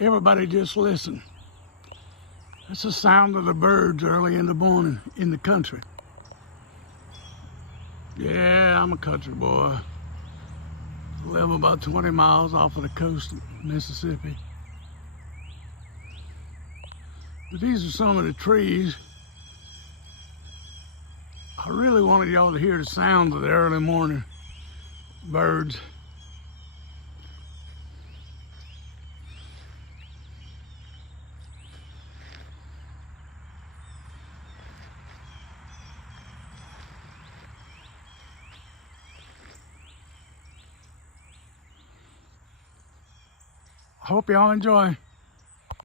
Everybody just listen. That's the sound of the birds early in the morning in the country. Yeah, I'm a country boy. I live about 20 miles off of the coast of Mississippi. But these are some of the trees. I really wanted y'all to hear the sounds of the early morning birds. I hope y'all enjoy.